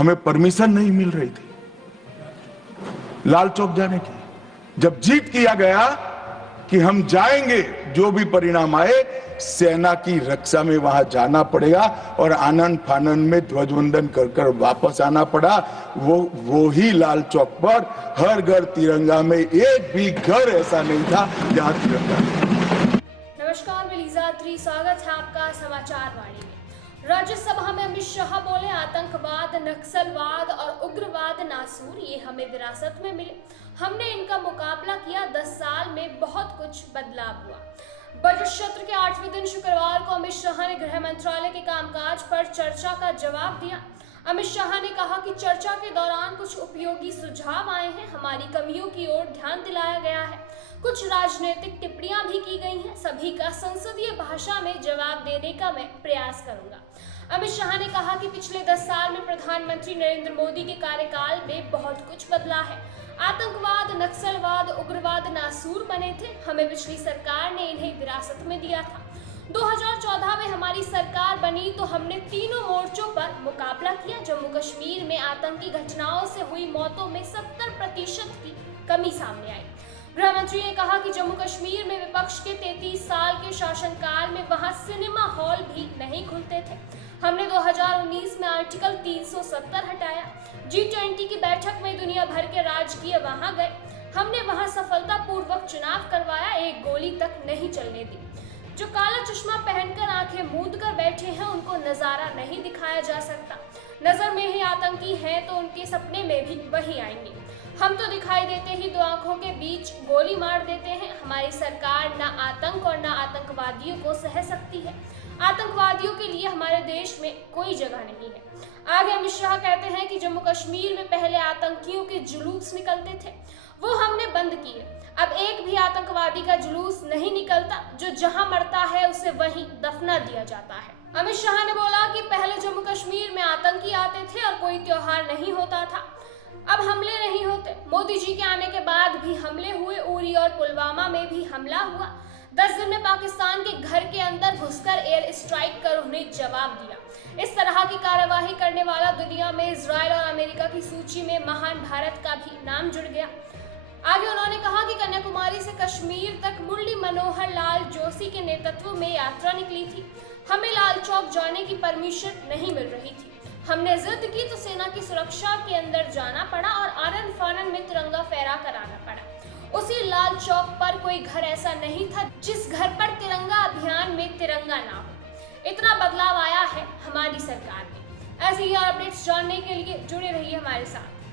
हमें परमिशन नहीं मिल रही थी लाल चौक जाने की। जब जीत किया गया कि हम जाएंगे, जो भी परिणाम आए, सेना की रक्षा में वहां जाना पड़ेगा और आनंद फानंद में ध्वजवंदन कर कर वापस आना पड़ा। वो ही लाल चौक पर हर घर तिरंगा में, एक भी घर ऐसा नहीं था जहां तिरंगा नहीं। नमस्कार, मैं लीजा त्रि, स्वागत है आपका समाचार वाणी में। राज्यसभा में अमित शाह बोले, आतंकवाद, नक्सलवाद और उग्रवाद नासूर, ये हमें विरासत में मिले, हमने इनका मुकाबला किया, 10 साल में बहुत कुछ बदलाव हुआ। बजट सत्र के 8वें दिन शुक्रवार को अमित शाह ने गृह मंत्रालय के कामकाज पर चर्चा का जवाब दिया। अमित शाह ने कहा कि चर्चा के दौरान कुछ उपयोगी सुझाव आए हैं, हमारी कमियों की ओर ध्यान दिलाया गया है, कुछ राजनीतिक टिप्पणियां भी की गई हैं, सभी का संसदीय भाषा में जवाब देने का मैं प्रयास करूंगा। अमित शाह ने कहा कि पिछले 10 साल में प्रधानमंत्री नरेंद्र मोदी के कार्यकाल में बहुत कुछ बदला है। आतंकवाद, नक्सलवाद, उग्रवाद नासूर बने थे, हमें पिछली सरकार ने इन्हें विरासत में दिया था। 2014 में हमारी सरकार बनी तो हमने तीनों मोर्चों पर मुकाबला किया। जम्मू कश्मीर में आतंकी घटनाओं से हुई मौतों में 70% की कमी सामने आई। गृह मंत्री ने कहा कि जम्मू कश्मीर में विपक्ष के 33 साल के शासनकाल में वहां सिनेमा हॉल भी नहीं खुलते थे। हमने 2019 में आर्टिकल 370 हटाया। G20 की बैठक में दुनिया भर के राजकीय वहां गए, हमने वहां सफलतापूर्वक चुनाव करवाया, एक गोली तक नहीं चलने दी। जो काला चश्मा पहनकर आंखें मूंद कर बैठे हैं, उनको नजारा नहीं दिखाया जा सकता। नजर में ही आतंकी हैं तो उनके सपने में भी वही आएंगे। हम तो दिखाई देते ही दो आंखों के बीच गोली मार देते हैं। हमारी सरकार ना आतंक और ना आतंकवादियों को सह सकती है। आतंकवादियों के लिए हमारे देश में कोई जगह नहीं है। आगे अमित शाह कहते हैं कि जम्मू कश्मीर में पहले आतंकियों के जुलूस निकलते थे, वो हमने बंद किए। अब एक भी आतंकवादी का जुलूस नहीं निकलता, जो जहां मरता है उसे वहीं दफना दिया जाता है। अमित शाह ने बोला कि पहले जम्मू कश्मीर में आतंकी आते थे और कोई त्योहार नहीं होता था, अब हमले नहीं होते। मोदी जी के आने के बाद भी हमले हुए, उरी और पुलवामा में भी हमला हुआ। 10 दिन में पाकिस्तान के घर के अंदर घुसकर एयर स्ट्राइक कर उन्हें जवाब दिया। इस तरह की कार्यवाही करने वाला दुनिया में इजराइल और अमेरिका की सूची में महान भारत का भी नाम जुड़ गया। आगे उन्होंने कहा कि कन्याकुमारी से कश्मीर तक मुरली मनोहर लाल जोशी के नेतृत्व में यात्रा निकली थी। हमें लाल चौक जाने की परमिशन नहीं मिल रही थी। हमने जिद की तो सेना की सुरक्षा के अंदर जाना पड़ा और आनंद फानंद में तिरंगा फहरा कर आना पड़ा। उसी लाल चौक पर कोई घर ऐसा नहीं था जिस घर पर तिरंगा अभियान में तिरंगा ना हो। इतना बदलाव आया है हमारी सरकार में। ऐसे ही अपडेट्स जानने के लिए जुड़े रहिए हमारे साथ।